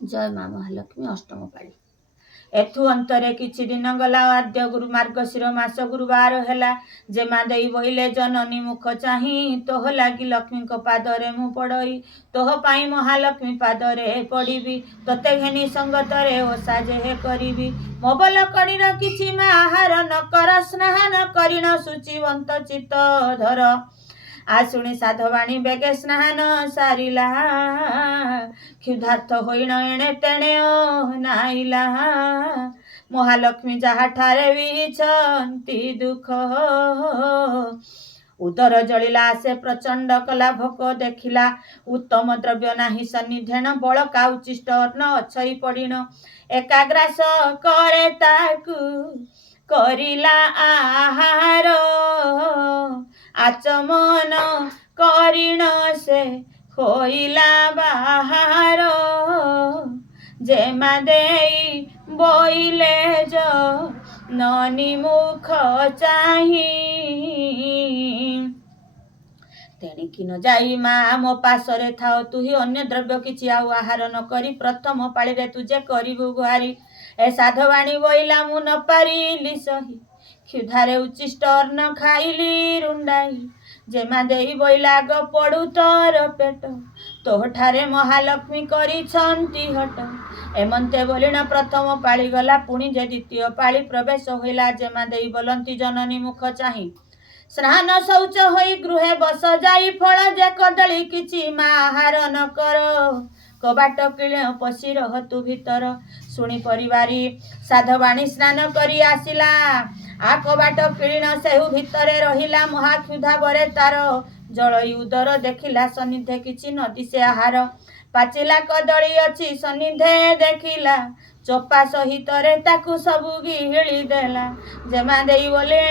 जय माँ महालक्ष्मी अष्टम पाली। एथु अंतरे किछि दिन गला आद्य गुरु मार्गशीर मास गुरुवार हेला जे माँ देई बोइले जननी मुख चाही तोह लागी लक्ष्मी को पादरे मु पड़ई तोह पाई महालक्ष्मी पादरे पड़िबी तोते घेनी संगतरे ओसा जे करिबी मोबल कड़ीर किछि माँ आहार न कर स्नान करिण शुचिवंत चित्त धर आशुणी साधवाणी बेगे स्नान सारिला क्षुधार्थ होइण एणे तेणे नाइला महालक्ष्मी जहा ठारे विछंती दुख उदर जलिला से प्रचंड कला भोक देखिला उत्तम द्रव्य नाही सन्निधेन बळका उचिष्ट अन्न अछई पड़िण एकाग्रास करे ताकू करिला आहार आचमन करिण से होइला बाहार जेमा देई बोइले जो ननी मुख चाही तेणिकी न जाई माँ मो पासरे थाओ तु ही अन्य द्रव्य किछि आउ आहार न करी प्रथम पाली रे तुझे करिबु गुहारी ए साधवाणी बोइला मु न पारिली सही क्षुधारे उचिष्ट अन्न खाइली रुंडाई जेमा देई बोइला ग पड़ू तोर पेट तोहठारे महालक्ष्मी करिछंती हट एमंते बोलिना प्रथम पाली गला पुणी जे द्वितीय पाली प्रवेश होइला जेमा देई बोलंती जननी मुख चाही स्नान शौच होई गृहे बस जाई फल जे कदली किछि माँ आहार न कर कबाट किले पशि रह तु भीतर शुणी परिवारी साधवाणी स्नान करी आसिला आ कबाट किलीन सेहु भितरे रहिला महाक्षुधा बरे तार जलई उदर देखिला सन्निधे किछि नदी से आहार पाचिला कदली अछि सन्निधे देखिला चोपा सहित रे ताकू सबु गिहिली देला जेमा देई बोले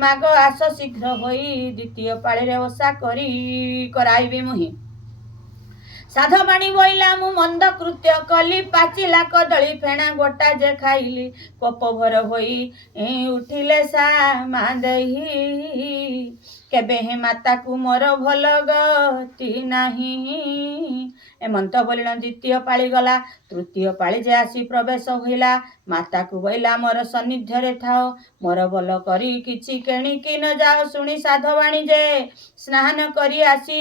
माग आस शीघ्र होई द्वितीय पाली रे ओसा कराइबी मुहि साधवाणी बोइला मु मंद कृत्य कली पाचिला कदली फेणा गोटा जे खाइली कोप भर होई उठिले सा मादेही केबे हे माता को मोर भल गति नाही एमंत बोलिण द्वितीय पाली गला तृतीय पाली जे आसी प्रवेश होइला माता को बोइला मोर सन्निध्य रे थाओ मोर भल करी किछि केणिकी न जाओ शुणी साधवाणी जे स्नान करी आसी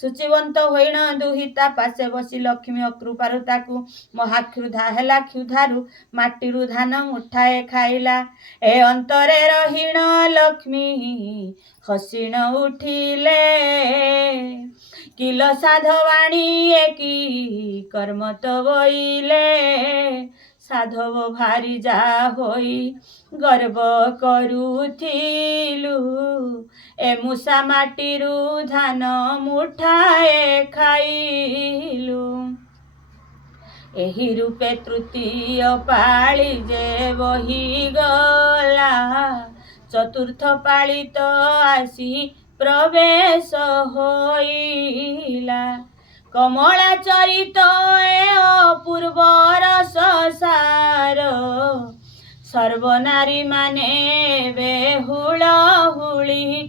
शुचिवंत होइण दुहिता पासे बसी लक्ष्मी अकृपारु ताकू महाक्षुधा हेला क्षुधारु माटीरु धान मुठाए खाइला ए अंतरे रहिण लक्ष्मी हसीण उठिले किलो साधवाणी एकी कर्म तो बोइले साधव भारी जा होई गर्व करुथिलु ए मूषा माटीरु धान मुठाए खाइलु एही रूपे तृतीय पाली जे बही गला चतुर्थ पाली तो आसी प्रवेश होइला कमला चरित ए अपूर्व रस सार सर्वनारी माने बेहुल हुली